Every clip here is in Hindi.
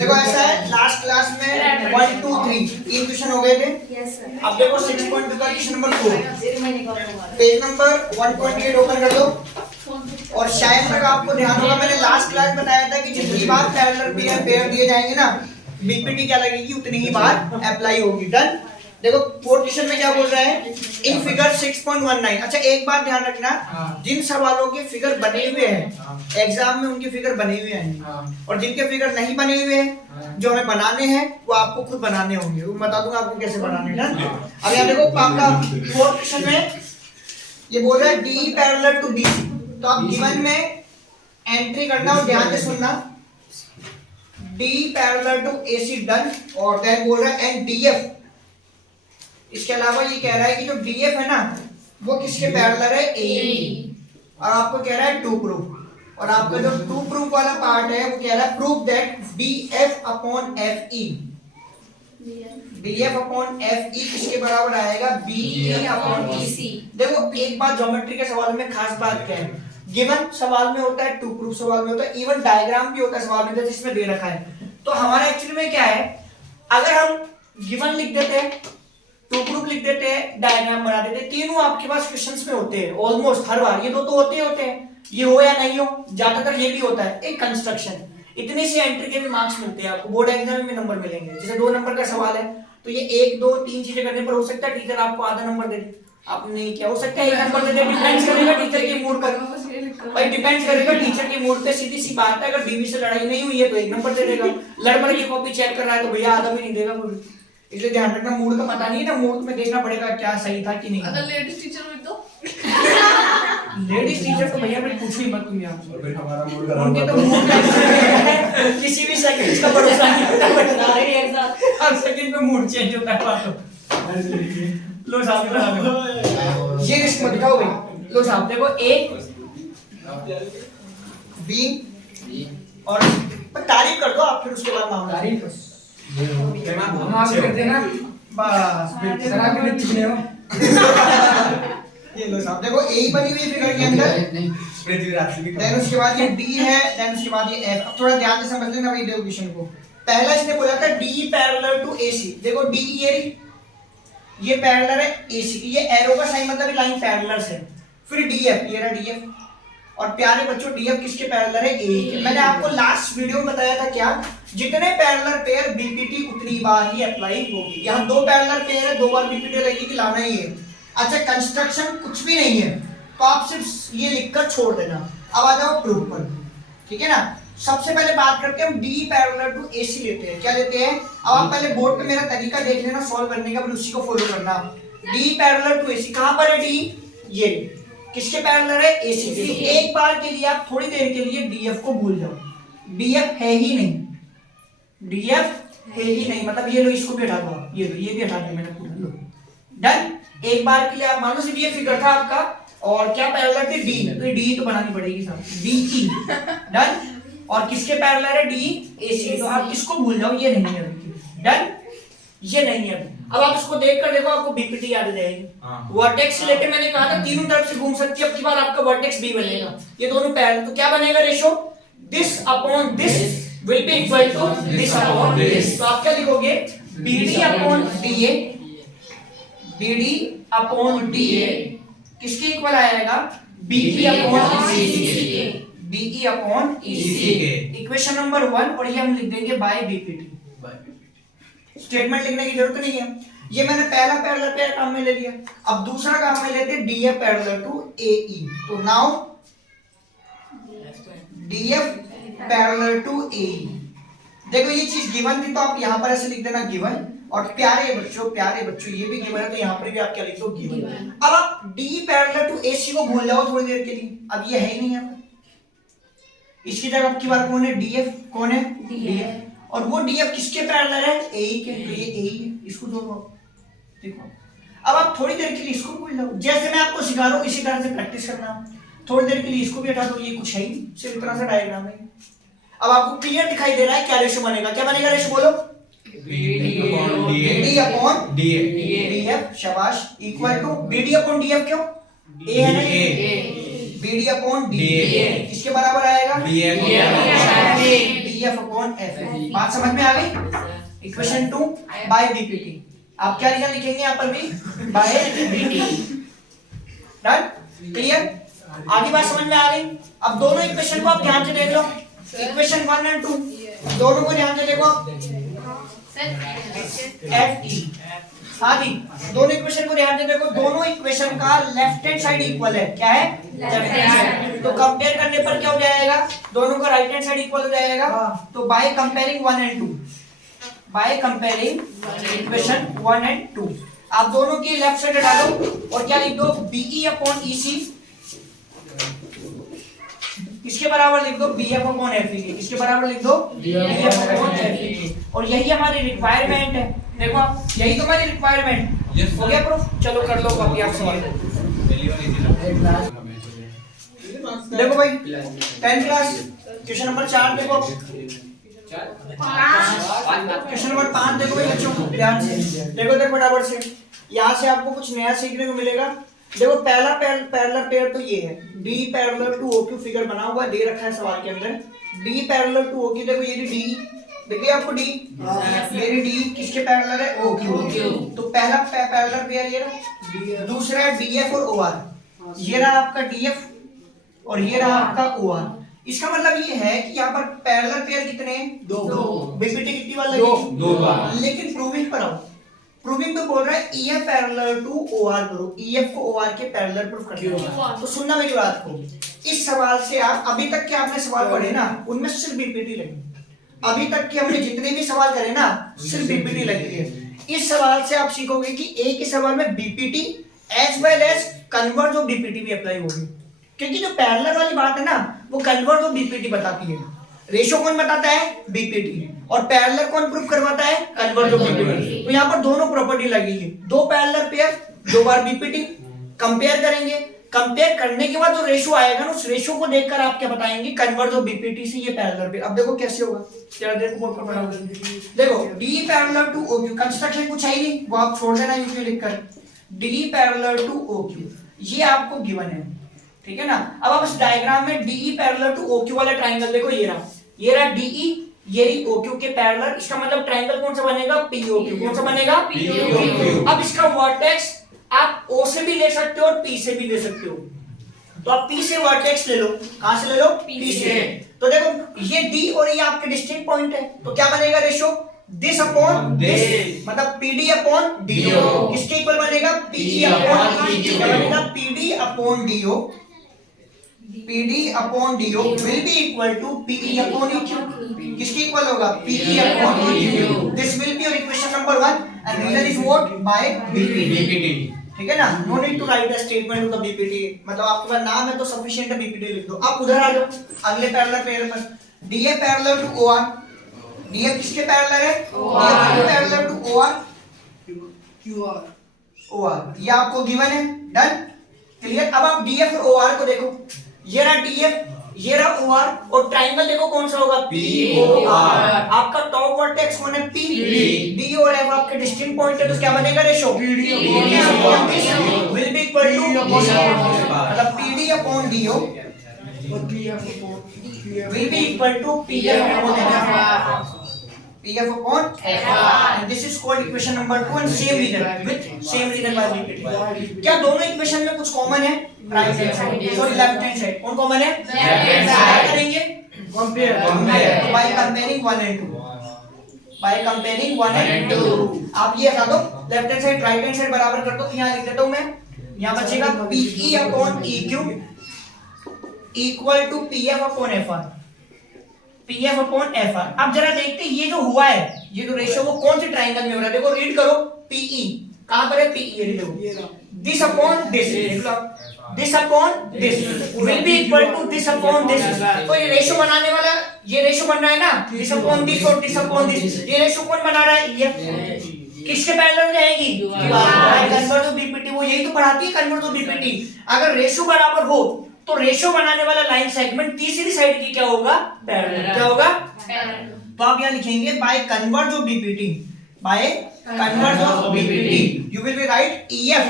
देखो ऐसा है, लास्ट क्लास में 1 2 3 तीन क्वेश्चन हो गए थे। अब देखो 6.2 का question number 4, page number 128 open कर दो। और शायद तक आपको ध्यान होगा, मैंने लास्ट क्लास बताया था कि जितनी बार पैरेलल पेयर दिए जाएंगे ना, बीपीटी क्या लगेगी उतनी ही बार अप्लाई होगी। डन। देखो फोर्थ क्वेश्चन में क्या बोल रहा है, इन फिगर 6.19। अच्छा एक बात ध्यान रखना, जिन सवालों के फिगर बने हुए हैं एग्जाम में उनके फिगर बने हुए हैं, और जिनके फिगर नहीं बने हुए हैं जो हमें बनाने हैं वो आपको खुद बनाने होंगे। वो बता दूंगा आपको कैसे बनाने हैं। अब यहाँ देखो आपका फोर्थ क्वेश्चन में ये बोल रहा है डी पैरेलल टू बी। तो आप गिवन में एंट्री करना और ध्यान से सुनना, D parallel to AC done. और देन बोल रहा है एंड डीएफ। इसके अलावा ये कह रहा है कि जो डीएफ है ना वो किसके पैरेलल है, ए। और आपको कह रहा है टू प्रूफ। और आपका जो टू प्रूफ वाला पार्ट है वो कह रहा है proof that DF upon F E, DF upon F E किसके बराबर आएगा, बीई अपॉन ईसी। देखो एक बात ज्योमेट्री के सवाल में खास बात क्या है, गिवन सवाल में होता है, टू प्रूफ सवाल में होता है, इवन डायग्राम भी होता है सवाल में जिसमें दे रखा है। तो हमारा एक्चुअली में क्या है, अगर हम गिवन लिख देते हैं, टू प्रूफ लिख देते हैं, डायग्राम बना देते हैं, तीनों आपके पास क्वेश्चंस में होते हैं ऑलमोस्ट हर बार। ये दो तो होते ही होते हैं, ये हो या नहीं हो, ज्यादातर ये भी होता है। एक कंस्ट्रक्शन, इतनी सी एंट्री के भी मार्क्स मिलते हैं आपको, बोर्ड एग्जाम में भी नंबर मिलेंगे। जैसे 2 नंबर का सवाल है तो ये 1 2 3 चीजें करने पर हो सकता है टीचर आपको आधा नंबर दे दे, आपने क्या हो सकता है 1 नंबर दे दे। डिपेंड्स करेगा टीचर के मूड पर भाई, डिपेंड्स करेगा टीचर के मूड पे। सीधी सी बात है, अगर बीवी से लड़ाई नहीं हुई है तो 1 नंबर दे देगा, लड़बड़ की कॉपी चेक कर रहा है तो भैया आधा भी नहीं देगा। इसलिए ध्यान रखना, मूड का पता नहीं है ना, मूड में देखना पड़ेगा क्या सही था कि नहीं। अगर लेडीज टीचर हुई तो लेडीज टीचर तो भैया फिर पूछो ही मत तुम यार, फिर हमारा मूड खराब उनके तो मूड किसी भी सेकंड का भरोसा नहीं होता है, हर सेकंड पे मूड चेंज होता है। बात लो साहब, ये रिस्क मत उठाओ भाई। लो साहब देखो ए बी और तारीफ कर दो आप, फिर उसके बाद मामला तारीफ माफ कर देना बस, शराब के लिए चिकने हो। ये लो साहब देखो ए ही बनी हुई है फिगर के अंदर, देन उसके बाद ये डी है, देन उसके बाद ये एफ। अब थोड़ा ध्यान से समझ लेना भाई, देखो क्वेश्चन को। पहला इसने बोला था डी पैरेलल टू एसी। देखो डी ये पैरेलल है एसी की, ये एरो का साइन मतलब लाइन पैरेलल है। फिर डीएफ, ये रहा डीएफ। और प्यारे बच्चों डीएफ किसके पैरेलल है, ए के। मैंने आपको लास्ट वीडियो में बताया था क्या, जितने पैरेलल पेयर बीपीटी उतनी बार ही अप्लाई होगी। यहाँ 2 पैरेलल पेयर है, 2 बार बीपीटी लगेगी, लाना ही है। अच्छा कंस्ट्रक्शन कुछ भी नहीं है तो आप सिर्फ ये लिखकर छोड़ देना। अब आ जाओ प्रूफ पर, ठीक है ना। सबसे पहले बात करते हैं हम डी पैरेलल टू एसी लेते हैं। क्या लेते हैं, अब आप पहले बोर्ड पे मेरा तरीका देख लेना सॉल्व करने का, फिर उसी को फॉलो करना। डी पैरेलल टू एसी कहां पर है, डी ये किसके पैरेलल है, एसी के। तो एक बार के लिए आप थोड़ी देर के लिए डीएफ को भूल जाओ, डीएफ है ही नहीं, डीएफ है ही नहीं, मतलब ये लो इसको भी हटा दो, ये भी हटा दिया मैंने पूरा, लो डन। एक बार के लिए आप मान लो सिर्फ ये फिगर था आपका, और क्या पैरेलल थी, डी, तो डी तो बनानी पड़ेगी साहब, डीई डन। और किसके पैरेलल है, डी एसी, तो आप इसको भूल जाओ, ये नहीं है डन, ये नहीं है। अब आप इसको देखकर देखो, आपको बीपीटी याद आ जाएगी। वर्टेक्स लेके मैंने कहा था तीनों तरफ से घूम सकती है, अब की बार आपका वर्टेक्स बी बनेगा, ये दोनों पैरेलल, तो क्या बनेगा ratio, this upon this will be equal to this upon this. तो आप क्या लिखोगे, BD upon DA, BD upon DA किसके इक्वल आएगा, BE upon EC, BE upon EC, equation number 1। और ये हम लिख देंगे बाय बीपीटी, स्टेटमेंट लिखने की जरूरत नहीं है। ये मैंने पहला पैरेलल पेयर काम में ले लिया, अब दूसरा काम में लेते हैं डीएफ पैरेलल टू एई। तो नाउ डीएफ पैरेलल टू एई। देखो ये चीज गिवन थी तो आप यहां पर ऐसे लिख देना गिवन। और प्यारे बच्चों ये भी गिवन है तो यहां पर भी आप क्या लिख दो, गिवन। अब आप डी पैरेलल टू एसी को भूल जाओ थोड़ी देर के लिए, अब ये है ही नहीं है। इसकी जगह आपकी बार कौन है, डीएफ, कौन है, डीएफ। और वो डीएफ किसके पैरेलल है, ए के, तो ये ए है, इसको जोड़ो देखो। अब आप थोड़ी देर के लिए इसको भूल जाओ, जैसे मैं आपको सिखा रहा हूं इसी तरह से प्रैक्टिस करना। थोड़ी देर के लिए इसको भी हटा दो, ये कुछ है ही सिर्फ इतना सा डायग्राम है। अब आपको क्लियर दिखाई दे रहा है क्या रेशो बनेगा, क्या बनेगा रेशो बोलो, बीडी अपॉन डीएफ, शाबाश, equal to BD upon DF, क्यों, ए है ना, BD अपॉन DA किसके बराबर आएगा? BF upon FA। बात समझ में आ गई? Equation 2 by BPT। आप क्या लिखेंगे यहाँ पर भी? By BPT। डन? क्लियर? आगे बात समझ में आ गई? अब दोनों इक्वेशन को आप ध्यान से देख लो, इक्वेशन 1 और 2 दोनों को ध्यान से देखो। FE हाँ जी, दोनों इक्वेशन को ध्यान से देखो, दोनों इक्वेशन का लेफ्ट हैंड साइड इक्वल है। क्या है? Left hand side. तो कंपेयर करने पर क्या हो जाएगा? दोनों का राइट हैंड साइड इक्वल हो जाएगा। तो bye comparing 1 and 2, by comparing equation 1 and 2 आप दोनों की लेफ्ट साइड डालो और क्या लिख दो? BE अपॉन EC किसके बराबर लिख दो? BF अपॉन FE के। किसके बराबर लिख दो? BF अपॉन FE के। और यही हमारी रिक्वायरमेंट है। देखो आप, यही तो हमारी रिक्वायरमेंट हो गया प्रूफ। चलो कर लो कॉपी आप सवाल। देखो भाई 10 क्लास क्वेश्चन नंबर 4 देखो, क्वेश्चन नंबर 5 देखो भाई बच्चों, ध्यान से देखो फटाफट से। यहाँ से आपको कुछ नया सीखने को मिलेगा। देखो पहला पैरेलल पेयर तो ये है, D parallel to OQ figure बना हुआ दे रखा है सवाल के अंदर। D पैरेलल टू OQ, देखो ये D देखिए आपको D, ये D किसके पैरेलल है? OQ। तो पहला पैरेलल पेयर ये रहा, दूसरा है DF और OR। ये रहा आपका DF और ये रहा आपका OR। इसका मतलब ये है कि यहाँ पर पैरेलल पेयर कितने हैं? 2। बीपीटी कितनी बार लगेगी? 2 बार। लेकिन प्रूविंग पर आओ, प्रूविंग तो बोल रहा है EF पैरेलल टू OR करो, EF को OR के पैरेलल प्रूफ करना है। तो सुनना मेरी बात को, इस सवाल से आप अभी तक के आपने सवाल पढ़े ना, उनमें सिर्फ बीपीटी लगी। अभी तक के हमने जितने भी सवाल करे ना, सिर्फ बीपीटी लगी है। इस सवाल से आप सीखोगे कि एक ही सवाल में BPT as well as converse of BPT भी अप्लाई होगी। क्योंकि जो पैरेलल वाली बात है ना, वो कन्वर्ज ऑफ बीपीटी बताती है। रेशो कौन बताता है? बीपीटी। और पैरेलल कौन प्रूफ करवाता है? Converse of BPT. तो यहाँ पर दोनों प्रॉपर्टी लगी है। 2 पैरेलल पेयर 2 बार बीपीटी, कंपेयर करेंगे, कंपेयर करने के बाद जो रेशो आएगा ना, उस रेशो को देखकर आप क्या बताएंगे? कन्वर्ज ऑफ बीपीटी से ये पैरेलल पेयर। अब देखो कैसे होगा, जरा देखो बोर्ड पर पढ़ा, देखो D parallel to OQ, construction कुछ है ही नहीं, वो आप छोड़ देना यूं लिखकर। D पैरेलल टू OQ ये आपको गिवन है, ठीक है ना। अब आप इस डायग्राम में DE पैरेलल टू OQ वाला ट्रायंगल देखो, ये रहा DE, ये OQ के पैरेलल। इसका मतलब ट्रायंगल कौन सा बनेगा? POQ। कौन सा बनेगा? POQ। अब इसका वर्टेक्स आप O से भी ले सकते हो और P से भी ले सकते हो। तो आप P से वर्टेक्स ले लो। कहां से ले लो? P से। तो देखो ये D और ये आपके डिस्टिंक्ट पॉइंट है, तो क्या बनेगा रेशो? दिस अपॉन दिस, मतलब PD अपॉन DO किसके इक्वल बनेगा? PE upon EQ। क्या बनेगा? PD upon DO, PD upon DO will be equal to PE upon EQ। किसके इक्वल होगा? PE upon EQ। This will be your equation number 1 and reason is what? By BPT। ठीक है ना। No need to write the statement of the BPT, मतलब आपके पास नाम है तो सफिशिएंट है, BPT लिख दो। अब उधर आ जाओ अगले पैरेलल पेयर पर, DA parallel to OR। DF किसके पैरेलल है? DF parallel to OR, OR ये आपको गिवन है। डन? क्लियर? अब आप DF और OR को देखो, ये रहा DF, ये रहा OR, और ट्रायंगल देखो कौन सा होगा? POR। आपका टॉप वर्टेक्स कौन है? P। D और F आपके डिस्टिंक्ट पॉइंट है, तो क्या बनेगा ratio? will be equal to मतलब PD upon DO will be equal to PF upon FR। PF upon FR and this is called equation number 2 and same reason with same reason by BPT। क्या दोनों इक्वेशन में कुछ कॉमन है? Right hand side, sorry left hand side. कौन कॉमन है? Left hand side. करेंगे compare by comparing 1 and 2, by comparing 1 and 2। आप ये हटा दो, left hand side right hand side बराबर कर दो। तो यहाँ लिख देता हूं मैं, यहाँ बचेगा PE upon EQ equal to PF upon FR, PF upon FR। अब जरा देखते हैं ये जो हुआ है, ये जो रेशियो वो कौन से ट्रायंगल में हो रहा है। देखो रीड करो, PE कहां पर है? PE ये देखो, this upon this, this upon this will be equal to this upon this. तो ये रेशियो बनाने वाला, ये रेशियो बन रहा है ना, दिस अपॉन दिस और दिस अपॉन दिस। ये रेशियो कौन बना रहा है? EF। किसके पैरेलल रहेगी? Converge of BPT. वो यही तो पढ़ाती है, कन्वर्ज ऑफ बीपीटी। अगर रेशियो बराबर हो तो रेशियो बनाने वाला लाइन सेगमेंट तीसरी साइड की क्या होगा? पैरेलल। क्या होगा? तो आप यहां लिखेंगे by converse of BPT, by converse of BPT you will be right EF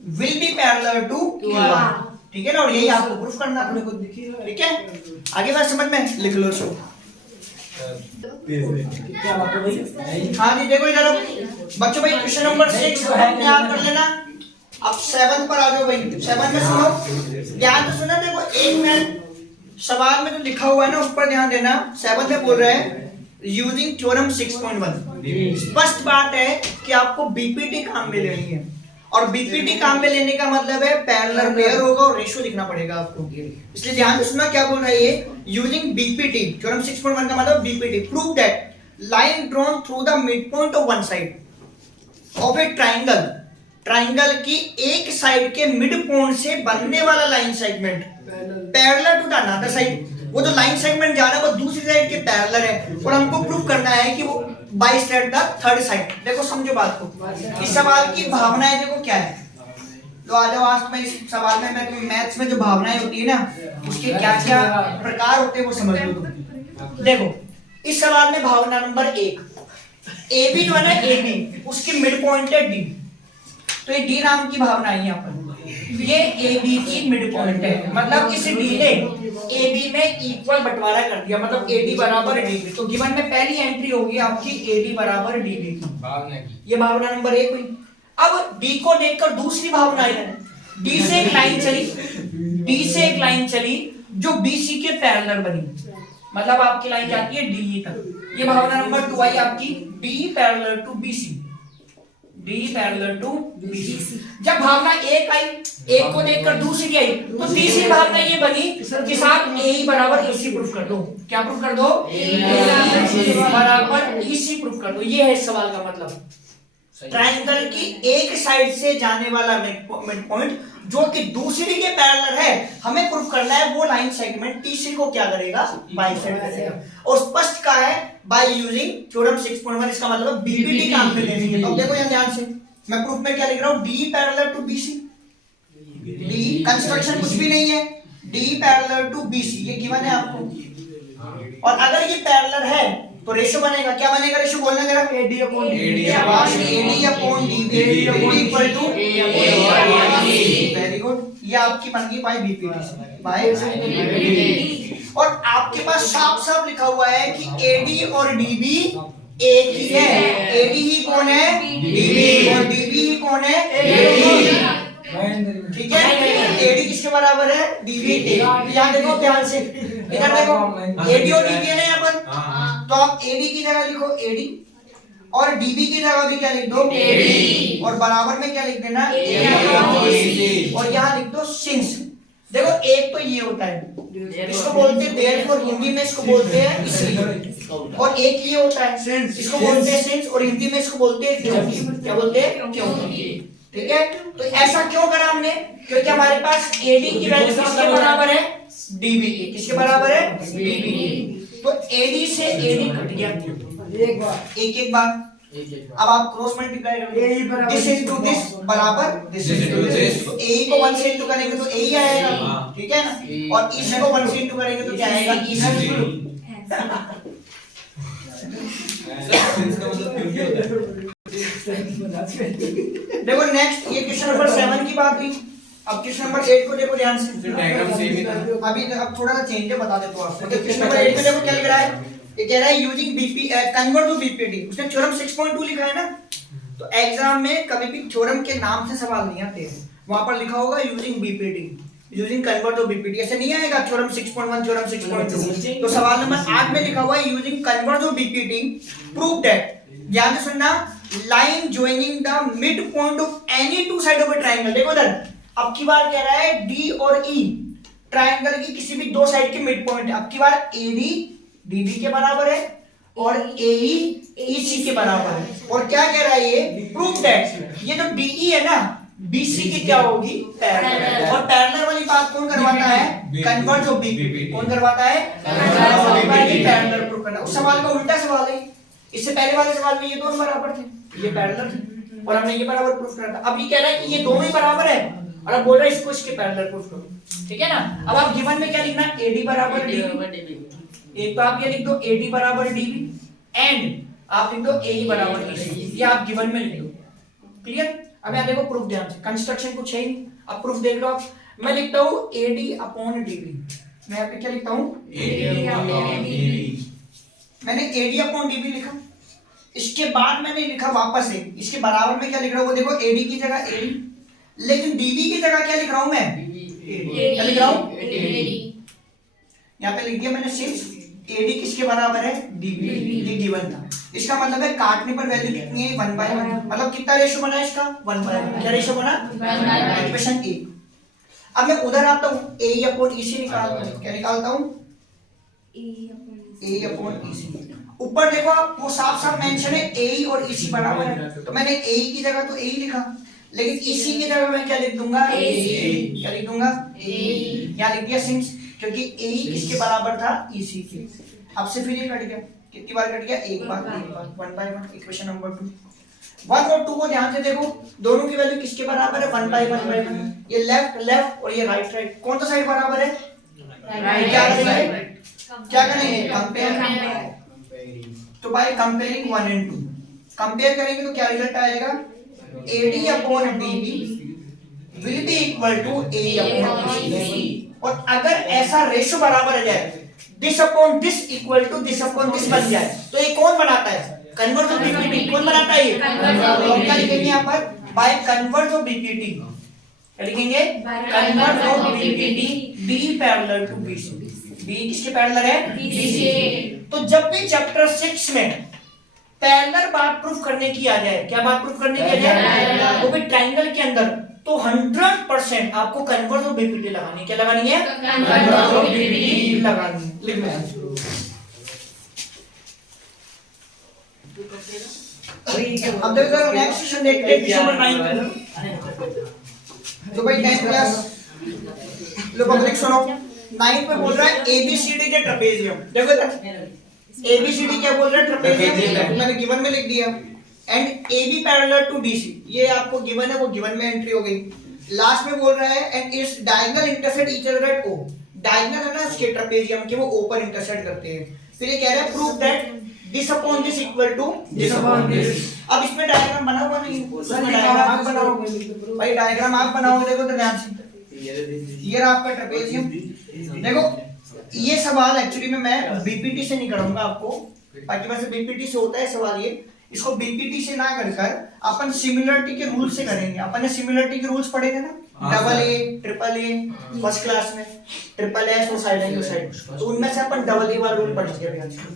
will be parallel to QR। ठीक है ना, और यही आपको प्रूफ करना अपने को, ठीक है। आगे बात समझ में, लिख लो इसको। हाँ जी देखो इधर बच्चों भाई, क्वेश्चन नंबर 6 अपने आप कर लेना। अब 7 पर आ जाओ भाई। 7 में सुनो, ध्यान से सुना, देखो एक मिनट, सवाल में जो लिखा हुआ है ना उस पर ध्यान देना। 7 में बोल रहे हैं यूजिंग थ्योरम 6.1। स्पष्ट बात है कि आपको बीपीटी काम में लेनी है, और बीपीटी काम में लेने का मतलब है पैरेलल पेयर होगा और रेशियो लिखना पड़ेगा आपको। इसलिए ध्यान से सुनना क्या बोल रहा है ये, यूजिंग बीपीटी थ्योरम 6.1 का मतलब BPT prove that line drawn through the mid point of one side of a triangle, triangle की एक साइड के मिड पॉइंट से बनने वाला line segment parallel to the another side, वो जो लाइन सेगमेंट जा रहा है वो दूसरी साइड के पैरेलल है, और हमको प्रूव करना है कि वो बाइसेक्ट द थर्ड साइड। देखो समझो बात को, इस सवाल की भावनाएं देखो क्या है। तो आ जाओ, आज मैं इस सवाल में, मैं मैथ्स में जो भावनाएं होती है ना उसके क्या क्या प्रकार होते हैं वो समझ लो तुम। देखो इस सवाल में भावना नंबर 1, ए बी जो है ना, ए बी उसकी मिड पॉइंट है डी, तो ये डी नाम की भावना है यहाँ पर, ये ए बी की मिड पॉइंट है, मतलब इस डी ने ए बी में इक्वल बंटवारा कर दिया, मतलब ए डी बराबर डी बी। तो गिवन में पहली एंट्री होगी आपकी ए डी बराबर डी बी की भावना की, ये भावना नंबर 1 हुई। अब डी को देखकर दूसरी भावना है, डी से एक लाइन चली, डी से एक लाइन चली जो बीसी के पैरेलल बनी, मतलब आपकी लाइन जाती है डी तक, ये भावना नंबर 2 आई आपकी, D parallel to BC, D parallel to BC. जब भावना 1 आई, एक को देखकर दूसरी आई, तो तीसरी भावना ये बनी कि साथ ए बराबर एसी प्रूफ कर दो। क्या प्रूफ कर दो? ए बराबर एसी प्रूफ कर दो। ये है इस सवाल का मतलब, ट्रायंगल की एक साइड से जाने वाला मिड पॉइंट जो कि दूसरी के पैरेलल है, हमें प्रूफ करना है वो लाइन सेगमेंट तीसरी को क्या करेगा, बाइसेक्ट करेगा। और स्पष्ट का है बाय यूजिंग थ्योरम 6.1, इसका मतलब बीपीटी काम में लेनी है। तो देखो यहां ध्यान से, मैं प्रूफ में क्या लिख रहा हूं, D parallel to BC, D construction कुछ भी नहीं है, डी पैरेलल टू बीसी ये गिवन है आपको। और अगर ये पैरेलल है तो रेशियो बनेगा, क्या बनेगा रेशियो, बोलना जरा, एडी अपॉन डी, शाबाश, AD upon D equal to very good, ये आपकी बन गई बाय बीपीटी, बाय बीपीटी। और आपके पास साफ साफ लिखा हुआ है कि एडी और डीबी एक ही है, एडी ही कौन है, डीबी, और डीबी ही कौन है, एडी, ठीक है। एडी किसके बराबर है, डीबी के। यहाँ देखो ध्यान से, इधर देखो एडी और डीबी है ना यहाँ पर, तो आप एडी की जगह लिखो एडी, और डीबी की जगह भी क्या लिख दो, एडी, और बराबर में क्या लिख देना, एडी, और यहाँ लिख दो सिंस। देखो एक तो ये होता है, इसको बोलते हैं देयरफॉर, हिंदी में इसको बोलते हैं इसलिए, और एक ये होता है इसको बोलते हैं सिंस, और हिंदी में इसको बोलते हैं क्योंकि। क्या बोलते हैं, क्योंकि, ठीक है। तो ऐसा क्यों करा हमने, क्योंकि हमारे पास एडी की वैल्यू किसके बराबर है, डीबी की, किसके बराबर है, डीबी की। तो एडी से एडी कट गया, एक बार अब आप क्रॉस मल्टीप्लाई करेंगे, दिस इनटू दिस बराबर दिस इनटू दिस, तो ए को 1 से इनटू करेंगे तो ए ही आएगा, ठीक है ना, और इसी को 1 से इनटू करेंगे तो क्या आएगा, ई से। देखो नेक्स्ट, ये क्वेश्चन नंबर 7 की बात हुई। अब क्वेश्चन नंबर 8 को देखो ध्यान से, डायग्राम सेम ही था, अभी अब थोड़ा सा चेंज है, बता देता हूं आपको। तो क्वेश्चन नंबर 8 में देखो क्या लिख रहा है, ये कह रहा है using BP convert to BPT, उसने थ्योरम 6.2 लिखा है ना, तो एग्जाम में कभी भी थ्योरम के नाम से सवाल नहीं आते हैं, वहां पर लिखा होगा using BPT, using convert to BPT, ऐसे नहीं आएगा थ्योरम 6.1 थ्योरम 6.2। तो सवाल नंबर 8 में लिखा हुआ है using convert to BPT prove that, ध्यान से सुनना, line joining the mid point of any two side of a triangle. देखो इधर अब की बार कह रहा है डी और ई ट्रायंगल की किसी भी दो साइड के मिड पॉइंट है, अब की बार एडी डीबी के बराबर है और एई ईसी के बराबर है। और क्या कह रहा है ये, प्रूव दैट ये जो डीई है ना बीसी की क्या होगी, पैरेलल, और पैरेलल वाली बात कौन करवाता है, कन्वर्ज ऑफ बीपीटी, कौन करवाता है, पैरेलल प्रूव करना। उस सवाल का उल्टा सवाल है, इससे पहले वाले सवाल में ये दोनों बराबर थे, ये पैरेलल थे, और हमने ये बराबर प्रूफ करा था। अब ये कह रहा है कि ये दोनों ही बराबर है, और अब बोल रहा है इसको इसके पैरेलल प्रूफ करो, ठीक है ना। अब आप गिवन में क्या लिखना, एडी बराबर डीबी, एक तो आप ये लिख दो एडी बराबर डीबी, एंड आप लिख दो एई बराबर ईसी, ये आप गिवन में लिख दो, क्लियर। अब यहां देखो प्रूफ ध्यान से, कंस्ट्रक्शन कुछ है ही नहीं, अब प्रूफ देख लो आप। मैं लिखता हूँ AD अपॉन DB। मैं यहाँ पे क्या लिखता हूँ? मैंने AD अपॉन DB लिखा। इसके बाद मैंने लिखा वापस से इसके बराबर में क्या लिख रहा हूँ? वो देखो AD की जगह AD, लेकिन DB की जगह क्या लिख रहा हूँ मैं? क्या लिख रहा हूँ? यहाँ पे लिख दिया मैंने सिंस AD किसके बराबर है? DB। ये गिवन था। इसका मतलब है काटने पर वैल्यू कितनी है? 1/1। मतलब कितना रेशो बना इसका? 1/1। क्या रेशो बना? 1/1। इक्वेशन 1। अब मैं उधर आता हूँ A अपॉन EC निकालता हूँ। क्या निकालता हूँ? A upon EC। ऊपर देखो वो साफ साफ मेंशन है A और EC बराबर है, तो मैंने A की जगह तो A लिखा, लेकिन EC की जगह मैं क्या लिख दूंगा? क्या लिख दूंगा? यहाँ लिख दिया सिंस, क्योंकि A किसके बराबर था? EC के। अब से फिर ये कट गया। कितनी बार कट गया? एक बार 1/1। Equation number 2। 1 और 2 को ध्यान से देखो, दोनों की वैल्यू किसके बराबर है? 1/1। ये लेफ्ट लेफ्ट और ये राइट राइट। कौन सा साइड बराबर है? क्या करेंगे? कंपेयर। तो बाय कंपेयरिंग 1 and 2 कंपेयर करेंगे तो क्या रिजल्ट आएगा? AD upon DB will be equal to A upon EC। और अगर ऐसा रेशो बराबर आ जाए, this upon this equal to this upon this बन जाए, तो ये कौन बनाता है? Converse of BPT। कौन बनाता है ये? तो क्या लिखेंगे यहाँ पर? By converse of BPT। क्या लिखेंगे? Converse of BPT B parallel to BC। B किसके पैरेलल है? BC। तो जब भी चैप्टर 6 में पैरेलल बात प्रूफ करने की आ जाए, क्या बात प्रूफ करने की आ जाए? वो भी ट्रायंगल के अंदर, तो 100% आपको कन्वर्ज ऑफ BPT लगानी है। क्या लगानी है? कन्वर्ज ऑफ BPT लगानी है। लिख लो। अब देखो नेक्स्ट क्वेश्चन देखते हैं, क्वेश्चन नंबर 9। तो भाई 10 क्लास लो पब्लिक सुनो। 9 पे बोल रहा है ABCD के ट्रेपेजियम। देखो इधर ABCD क्या बोल रहा है? ट्रेपेजियम। मैंने गिवन में लिख दिया। And AB parallel to DC, ये आपको गिवन है, वो गिवन में एंट्री हो गई। लास्ट में बोल रहा है and its diagonal intersect each other at O। Diagonal है ना इसके ट्रेपेजियम के, वो O पर इंटरसेक्ट करते हैं। फिर ये कह रहा है prove that this upon this equal to this upon this. अब इसमें डायग्राम बना हुआ नहीं, उसमें डायग्राम आप बनाओगे भाई। डायग्राम आप बनाओगे, देखो तो ध्यान से। ये रहा आपका ट्रेपेजियम। देखो ये सवाल एक्चुअली में मैं BPT से नहीं कराऊंगा आपको, बाकी वैसे BPT से होता है सवाल। ये इसको BPT से ना कर अपन सिमिलरिटी के रूल से करेंगे। अपन ने सिमिलरिटी के रूल्स पढ़े थे ना, double A triple A first class में, ट्रिपल एस और साइड एंगल साइड, तो उनमें से अपन डबल ए वाला रूल पढ़ चुके।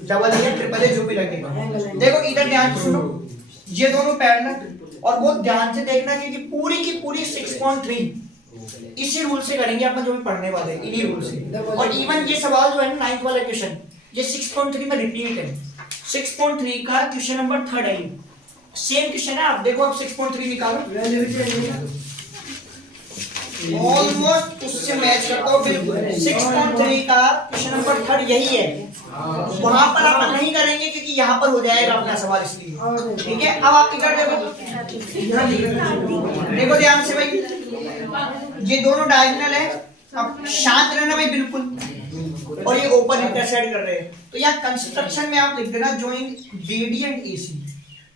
डबल ए ट्रिपल ए जो भी लगेगा। देखो इधर ध्यान से सुनो, ये दोनों पैरेलल, और बहुत ध्यान से देखना कि पूरी की पूरी 6.3 इसी रूल से करेंगे अपन, जो भी पढ़ने वाले हैं इन्हीं रूल से। और इवन ये सवाल जो है ना 9th वाला क्वेश्चन, ये 6.3 में रिपीट है। 6.3 का क्वेश्चन नंबर 3 है, सेम क्वेश्चन है। आप देखो, आप 6.3 निकालो, ऑलमोस्ट उससे मैच करता हूं बिल्कुल। 6.3 का क्वेश्चन नंबर 3 यही है। वहां पर अपन नहीं करेंगे क्योंकि यहाँ पर हो जाएगा अपना सवाल, इसलिए ठीक है। अब आप इधर देखो ध्यान से भाई, ये दोनों डायगोनल है। अब शांत रहना भाई बिल्कुल, और ये ओपन इंटरसेक्ट कर रहे हैं। तो यहाँ कंस्ट्रक्शन में आप लिख देना जॉइन BD एंड AC।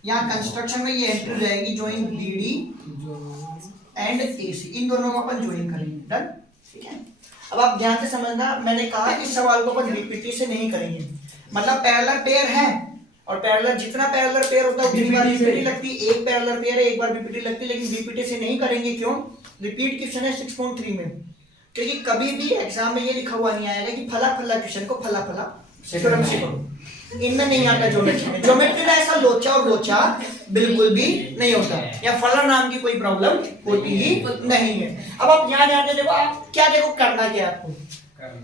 यहाँ कंस्ट्रक्शन में ये एंट्री जाएगी जॉइन BD एंड AC, इन दोनों को अपन ज्वाइन करेंगे। डन, ठीक है। अब आप ध्यान से समझना, मैंने कहा इस सवाल को अपन BPT से नहीं करेंगे। मतलब पैरेलल पेयर है, और पैरेलल जितना पैरेलल पेयर होता है उतनी बार BPT लगती है। एक पैरेलल पेयर है, एक बार BPT लगती है, लेकिन BPT से नहीं करेंगे। क्यों? रिपीट क्वेश्चन है 6.3 में, क्योंकि कभी भी एग्जाम में ये लिखा हुआ नहीं आएगा कि फला फला क्वेश्चन को फला फला थ्योरम से करो। इनमें नहीं आता ज्योमेट्री में। ज्योमेट्री में ऐसा लोचा और लोचा बिल्कुल भी नहीं होता, या फला नाम की कोई प्रॉब्लम होती ही नहीं है। अब आप यहाँ ध्यान देखो, आप क्या देखो, करना क्या है आपको?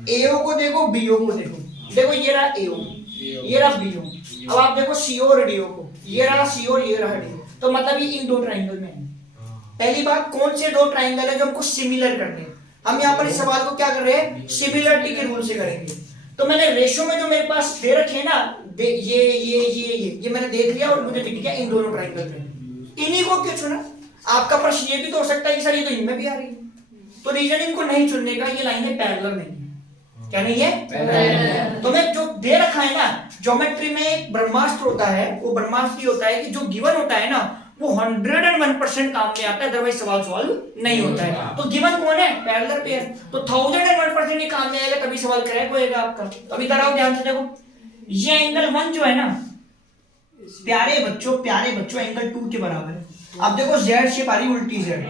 AO को देखो, BO को देखो। देखो ये रहा AO, ये रहा BO। अब आप देखो CO और DO को, ये रहा CO और ये रहा DO। तो मतलब ये इन दो ट्राइंगल में है। पहली बात, कौन से दो ट्राइंगल है जो हमको सिमिलर करने हैं? हम यहाँ पर इस सवाल को क्या कर रहे हैं? सिमिलरिटी के रूल से करेंगे। तो मैंने रेशो में जो मेरे पास दे रखे हैं ना, ये मैंने देख लिया और मुझे दिख गया इन दोनों ट्राइंगल में। इन्हीं को क्यों चुना? आपका प्रश्न ये भी तो हो सकता है कि सर ये तो इनमें भी आ रही है, तो रीजन इनको नहीं चुनने का, ये लाइनें पैरेलल नहीं है। क्या नहीं है? तो मैं जो दे रखा है ना, ज्योमेट्री में एक ब्रह्मास्त्र होता है, वो ब्रह्मास्त्र होता है कि जो गिवन होता है ना, वो 101% काम में आता है, अदरवाइज सवाल सॉल्व नहीं होता है। तो गिवन कौन है? Parallel pair. तो 1001% ही काम में आएगा तभी सवाल करेक्ट होएगा आपका। तो अभी कराओ ध्यान से, देखो ये एंगल 1 जो है ना प्यारे बच्चों एंगल 2 के बराबर है। अब देखो जेड शेप आ रही उल्टी जेड,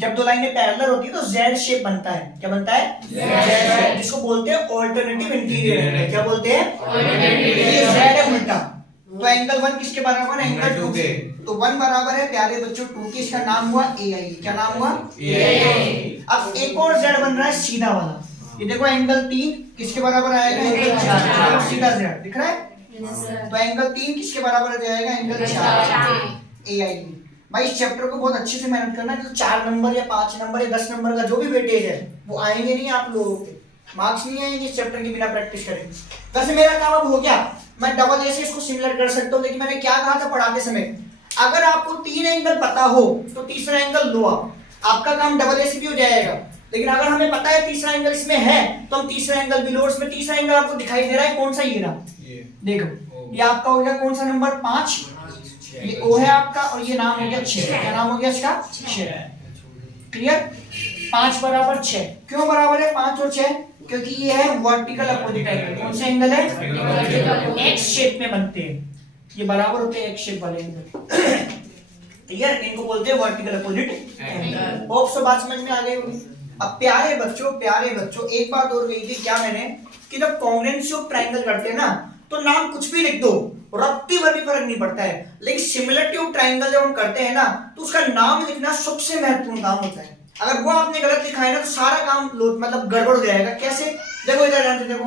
जब दो लाइनें पैरेलल होती है तो जेड शेप बनता है। क्या बनता है? जेड शेप, जिसको बोलते हैं ऑल्टरनेटिव इंटीरियर एंगल। क्या बोलते हैं? ये जेड है उल्टा, तो एंगल 1 किसके बराबर है? एंगल 2 के। तो 1 बराबर है प्यारे बच्चों 2 के, इसका नाम हुआ एआई। क्या नाम हुआ? एआई। अब एक और जेड बन रहा है सीधा वाला, ये देखो एंगल 3 किसके बराबर आएगा? एंगल 4, सीधा जेड दिख रहा है। तो एंगल 3 किसके बराबर आ जाएगा? Angle 4, AI. भाई इस चैप्टर को बहुत अच्छे से मेहनत करना, तो 4 नंबर या 5 नंबर या 10 नंबर का जो भी वेटेज है वो आएंगे नहीं, आप लोगों के मार्क्स नहीं आएंगे इस चैप्टर के बिना प्रैक्टिस करें। वैसे मेरा काम अब हो गया, मैं डबल ए से इसको सिमिलर कर सकता हूँ, लेकिन मैंने क्या कहा था पढ़ाते समय, अगर आपको 3 एंगल पता हो तो तीसरा एंगल लो आप, आपका काम डबल ए से भी हो जाएगा। लेकिन अगर हमें पता है तीसरा एंगल इसमें है तो हम तीसरा एंगल भी लो। इसमें तीसरा एंगल आपको दिखाई दे रहा है कौन सा? ये रहा, देखो ये आपका हो गया कौन सा नंबर? 5, ये ओ है आपका, और ये नाम हो गया 6। क्या नाम हो गया इसका? 6। क्लियर? 5 बराबर 6। क्यों बराबर है 5 और 6? क्योंकि ये है वर्टिकल अपोजिट एंगल। कौन सा एंगल है? एक्स शेप में बनते हैं, ये बराबर होते हैं एक्स शेप वाले एंगल। क्लियर? इनको बोलते हैं vertical opposite angle. Hope so बात समझ में आ गई होगी। अब प्यारे बच्चों एक बात और कही थी क्या मैंने, कि जब कॉन्ग्रुएंसी ऑफ ट्रायंगल करते हैं ना तो नाम कुछ भी लिख दो, रत्ती भर भी फर्क नहीं पड़ता है। लेकिन सिमिलरिटी ऑफ ट्रायंगल जब हम करते हैं ना तो उसका नाम लिखना सबसे महत्वपूर्ण काम होता है। अगर वो आपने गलत लिखा है ना तो सारा काम मतलब गड़बड़ हो जाएगा। कैसे? देखो इधर ध्यान से देखो,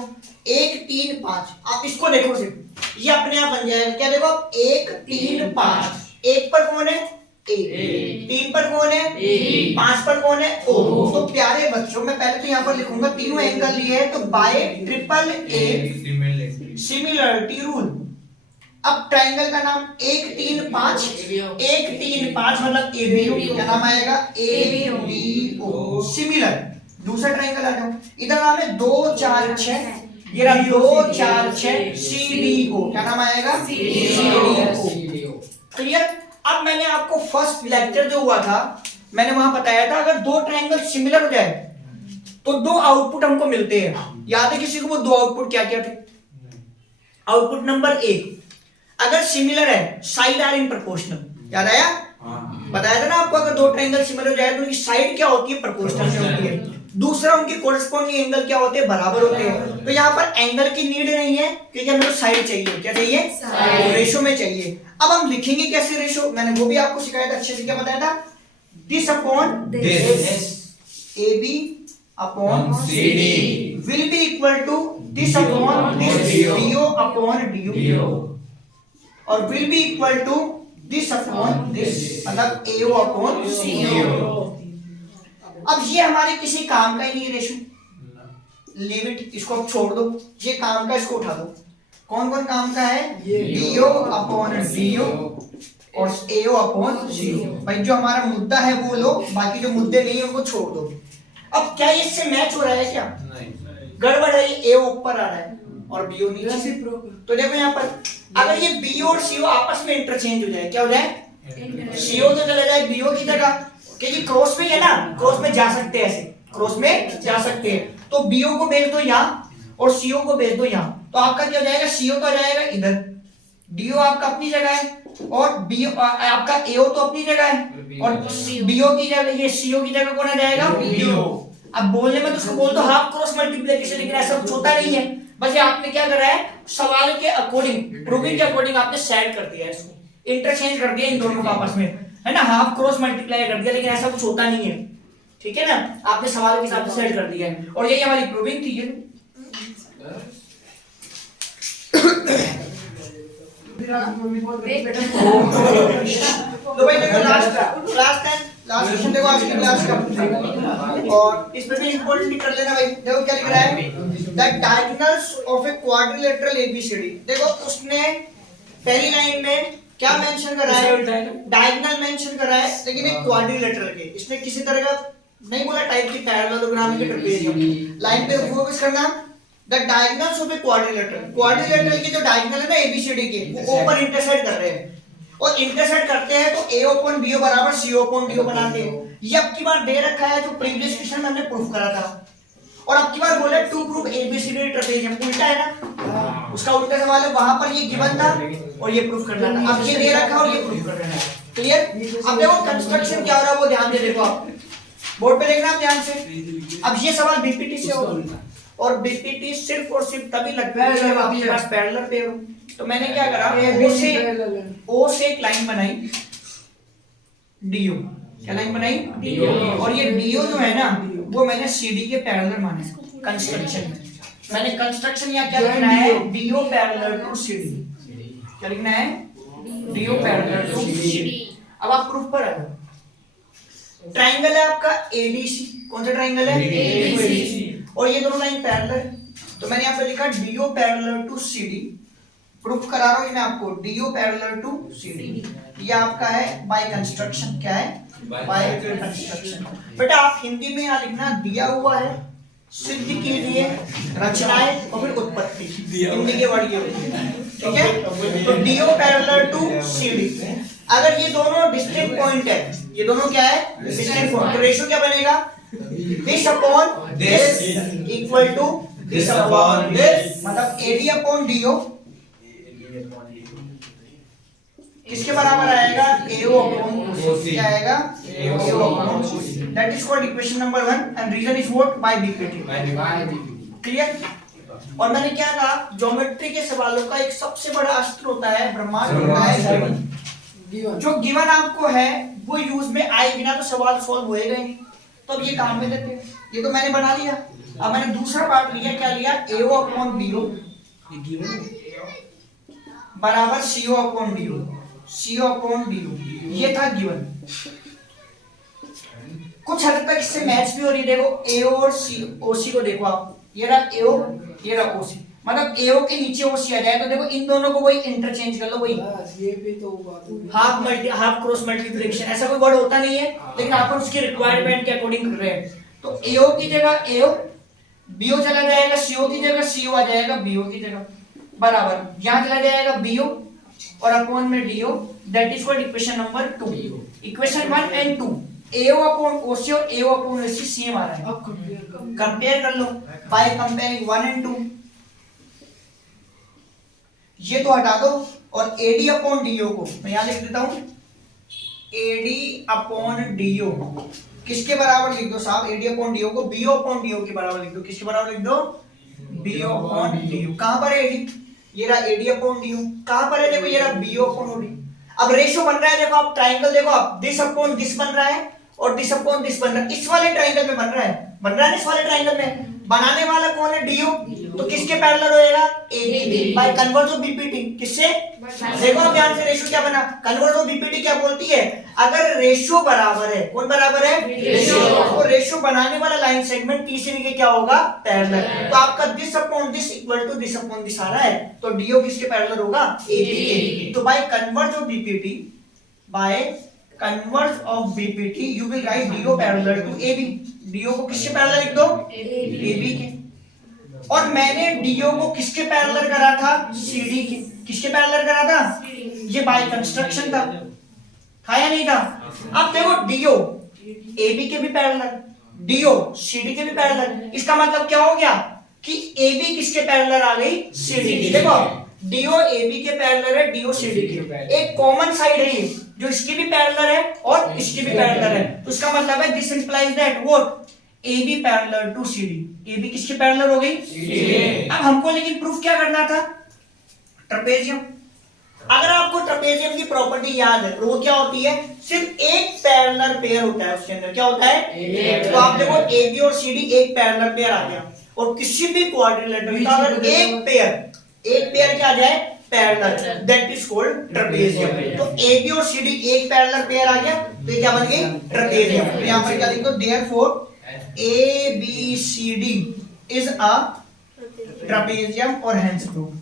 1 3 5, आप इसको देखो सिर्फ, ये अपने आप बन जाएगा। क्या देखो आप, 1 3 5, 1 पर कौन है? ए। 3 पर कौन है? ए। 5 पर कौन है? ओ। तो प्यारे बच्चों मैं पहले तो यहाँ पर लिखूंगा तीनों एंगल लिए है तो bye triple A similarity rule. अब ट्रायंगल का नाम 1 3 5, 1 3 5 मतलब एबीओ। क्या नाम आएगा? ABO similar. दूसरा ट्रायंगल आ जाओ, इधर नाम है 2 4 6, ये रहा 2 4 6 सीडीओ। क्या नाम आएगा? सीडीओ। क्लियर? अब मैंने आपको फर्स्ट लेक्चर जो हुआ था मैंने वहां बताया था अगर दो ट्रायंगल सिमिलर हो जाए तो 2 आउटपुट हमको मिलते हैं। याद है किसी को वो 2 आउटपुट क्या क्या थे? आउटपुट नंबर 1, अगर सिमिलर है साइड आर इन प्रोपोर्शनल। याद आया? बताया था ना आपको, अगर 2 ट्रायंगल सिमिलर हो जाए तो उनकी साइड क्या होती है? प्रोपोर्शनल में होती है। दूसरा, उनके कोरिस्पोंडिंग एंगल क्या होते हैं? बराबर होते हैं। तो यहाँ पर एंगल की नीड नहीं है क्योंकि हमें तो साइड चाहिए। क्या चाहिए? रेशो में चाहिए। अब हम लिखेंगे कैसे रेशो? मैंने वो भी आपको सिखाया था अच्छे से। क्या बताया था? This upon this, AB upon CD will be equal to this upon this, DO upon DO, और will be equal to this upon this, मतलब AO अपॉन CO। अब ये हमारे किसी काम का ही नहीं रेशो, लीव इट, इसको अब छोड़ दो, ये काम का, इसको उठा दो। कौन कौन काम का है? DO अपॉन DO और AO अपॉन CO। भाई जो हमारा मुद्दा है वो लो, बाकी जो मुद्दे नहीं है उनको छोड़ दो। अब क्या ये इससे मैच हो रहा है? क्या गड़बड़ है? ये AO ऊपर आ रहा है और BO नीचे। तो देखो यहाँ पर अगर ये BO और CO आपस में इंटरचेंज हो जाए, क्या हो जाए? CO तो चला जाए BO की जगह, क्योंकि क्रॉस में है ना, क्रॉस में जा सकते हैं, ऐसे क्रॉस में जा सकते हैं। तो BO को भेज दो यहाँ और CO को भेज दो यहाँ, तो आपका क्या हो जाएगा? CO तो आ जाएगा इधर, DO आपका अपनी जगह है और BO आपका AO तो अपनी जगह है, और BO की जगह ये CO की जगह कौन आ जाएगा? BO। अब बोलने में तो उसको बोल दो हाफ क्रॉस मल्टीप्लिकेशन, लेकिन ऐसा कुछ होता नहीं है। बस ये आपने क्या करा है, सवाल के अकॉर्डिंग, प्रूविंग के अकॉर्डिंग आपने सेट कर दिया है, इसको इंटरचेंज कर दिया इन दोनों को आपस में, है ना, हाफ क्रॉस मल्टीप्लाई कर दिया, लेकिन ऐसा कुछ होता नहीं है। ठीक है ना, आपने सवाल के हिसाब से सेट कर दिया है, और यही हमारी प्रूविंग थी। ये तो भाई देखो लास्ट क्वेश्चन देखो आज की क्लास का, और इसमें भी इंपॉर्टेंट कर लेना भाई। देखो क्या लिख रहा है, the diagonals of a quadrilateral ABCD. देखो उसने पहली लाइन में क्या मेंशन करा है? डायगोनल मेंशन करा है, लेकिन एक क्वाड्रिलेटरल के, इसने किसी तरह का नहीं बोला टाइप की पैरेललोग्राम के ट्रेपेजियम। लाइन पे फोकस करना, the diagonals of a quadrilateral. Quadrilateral के जो डायगोनल है ना एबीसीडी के, वो ऊपर इंटरसेक्ट कर रहे हैं, और इंटरसेक्ट करते हैं तो ए अपॉन बी बराबर सी अपॉन डी बनाते हैं। ये अब की बार दे रखा है जो प्रीवियस क्वेश्चन में हमने प्रूफ करा था, और अब की बार बोले टू प्रूफ एबीसीडी ट्रेपेजियम, उल्टा है ना, उसका उल्टा सवाल है। वहां पर ये गिवन था और ये प्रूफ करना था, अब ये दे रखा है और ये प्रूफ करना है। क्लियर? अब देखो कंस्ट्रक्शन क्या हो रहा है वो ध्यान से देखो, आप बोर्ड पे देखना ध्यान से। अब ये सवाल बीपीटी से होगा, और बीपीटी सिर्फ और सिर्फ तभी लगता है जब आपके पास पैरेलल पेयर हो। तो मैंने क्या करा, ओ से एक लाइन बनाई डीओ, क्या लाइन बनाई डीओ, और ये डीओ जो है ना वो मैंने सीडी के पैरेलल माने कंस्ट्रक्शन में। मैंने कंस्ट्रक्शन या क्या लिखना है, डीओ पैरेलल टू सीडी, क्या लिखना है, डीओ पैरेलल टू सीडी। अब आप प्रूफ पर आ जाओ। ट्रायंगल है आपका एडीसी, कौन सा ट्रायंगल है, एडीसी, और ये दोनों लाइन पैरेलल, तो मैंने यहाँ पे लिखा DO parallel to CD. Proof करा रहा हूं मैं आपको, डीओ पैरेलल टू सीडी, ये आपका है बाय कंस्ट्रक्शन। क्या है, बाय कंस्ट्रक्शन। बेटा आप हिंदी में यहाँ लिखना दिया हुआ है, सिद्ध कीजिए, रचनाएं और फिर उत्पत्ति, हिंदी के वर्ड ये होते हैं, ठीक है। तो डीओ पैरेलल टू सीडी, अगर ये दोनों डिस्टिंक्ट पॉइंट है, ये दोनों क्या है, डिस्टिंक्ट पॉइंट, तो रेशियो क्या बनेगा, this upon this equal to this upon this, मतलब एडी अपॉन डीओ किसके बराबर आएगा, एओ अपॉन ओसी, क्या आएगा, AO upon OC. That is called equation number 1 and reason is what, by BPT. Clear? और मैंने क्या कहा, ज्योमेट्री के सवालों का एक सबसे बड़ा अस्त्र होता है ब्रह्मांड, होता है गिवन। जो गिवन आपको है वो यूज में आए बिना तो सवाल सॉल्व होएगा ही नहीं, तो अब ये काम में लेते हैं। ये तो मैंने बना लिया, अब मैंने दूसरा पार्ट लिया, क्या लिया, एओ अपॉन बीओ बराबर CO upon DO, CO upon DO, ये था गिवन। कुछ हद तक इससे मैच भी हो रही है। देखो एओ और सी ओसी को देखो आप, ये रहा एओ, ये रहा ओसी, मतलब एओ के नीचे ओसी आ जाए तो देखो इन दोनों को वही इंटरचेंज कर लो, वही ये भी तो बात हाफ क्रॉस मल्टीप्लिकेशन, ऐसा कोई वर्ड होता नहीं है, लेकिन आप उसकी रिक्वायरमेंट के अकॉर्डिंग कर रहे हैं। तो एओ की जगह एओ, बीओ चला जाएगा सीओ की जगह, सीओ आ जाएगा बीओ की जगह, बराबर यहां चला जाएगा बीओ और अपॉन में DO. That is called equation number 2। Equation 1 and 2 AO upon OC और एओ अपॉन ओसी सेम आ रहा है, अब कंपेयर कर लो बाय कंपेयरिंग 1 एंड 2। ये तो हटा दो और एडी अपॉन डीओ को मैं यहां लिख देता हूं, एडी अपॉन डीओ किसके बराबर लिख दो साहब, एडी अपॉन डीओ को बीओ अपॉन डीओ के बराबर लिख दो। किसके बराबर लिख दो, बीओ अपॉन डीओ। कहां पर है एडी, ये रहा एडी अपॉन डीओ, कहां पर है, देखो ये रहा बीओ अपॉन ओडी। अब रेशियो बन रहा है, देखो आप ट्रायंगल देखो आप, दिस अपॉन दिस बन रहा है और दिस अपॉन दिस बन रहा है, इस वाले ट्रायंगल में बन रहा है, बन रहा है ना इस वाले ट्रायंगल में। बनाने वाला कौन है, डीओ, तो किसके पैरेलल होएगा, AB by converse of BPT. किससे, देखो आप ध्यान से, रेशियो क्या बना, कन्वर्स ऑफ बीपीटी क्या बोलती है, अगर रेशियो बराबर है, कौन बराबर है, रेशियो, तो रेशियो बनाने वाला लाइन सेगमेंट तीसरे के क्या होगा, पैरेलल। तो आपका this upon this equal to this upon this आ रहा है, तो डीओ किसके पैरेलल होगा, एबी के। तो by converse of BPT, by converse of BPT you will write DO parallel to AB. DO को किसके पैरेलल लिख दो, एबी के। और मैंने डीओ को किसके पैरेलल करा था, सीडी के। किसके पैरेलल करा था, ये बाय कंस्ट्रक्शन था या नहीं था। अब देखो डीओ एबी के भी पैरेलल, डीओ सीडी के भी पैरेलल, इसका मतलब क्या हो गया कि एबी किसके पैरेलल आ गई, सीडी की। देखो डीओ एबी के पैरेलल है, डीओ सीडी के, एक कॉमन साइड है ये जो इसकी भी पैरेलल है और इसकी भी पैरेलल है, तो इसका मतलब है this implies that what, AB parallel to CD। AB किसके पैरेलल हो गई, CD। अब हमको लेकिन प्रूफ क्या करना था, ट्रेपेजियम। अगर आपको ट्रेपेजियम की प्रॉपर्टी याद है तो वो क्या होती है, सिर्फ एक पैरेलल पेयर होता है उसके अंदर, क्या होता है, तो आप देखो AB और CD एक पैरेलल पेयर आ गया, और किसी भी क्वाड्रिलेटरल का अगर एक पेयर क्या आ जाए, parallel, that is called trapezium. तो AB और CD एक पैरेलल पेयर आ गया, तो ये क्या बन गई, ट्रेपेजियम। तो यहां पर क्या लिख दो, therefore ABCD is a trapezium और hence proved।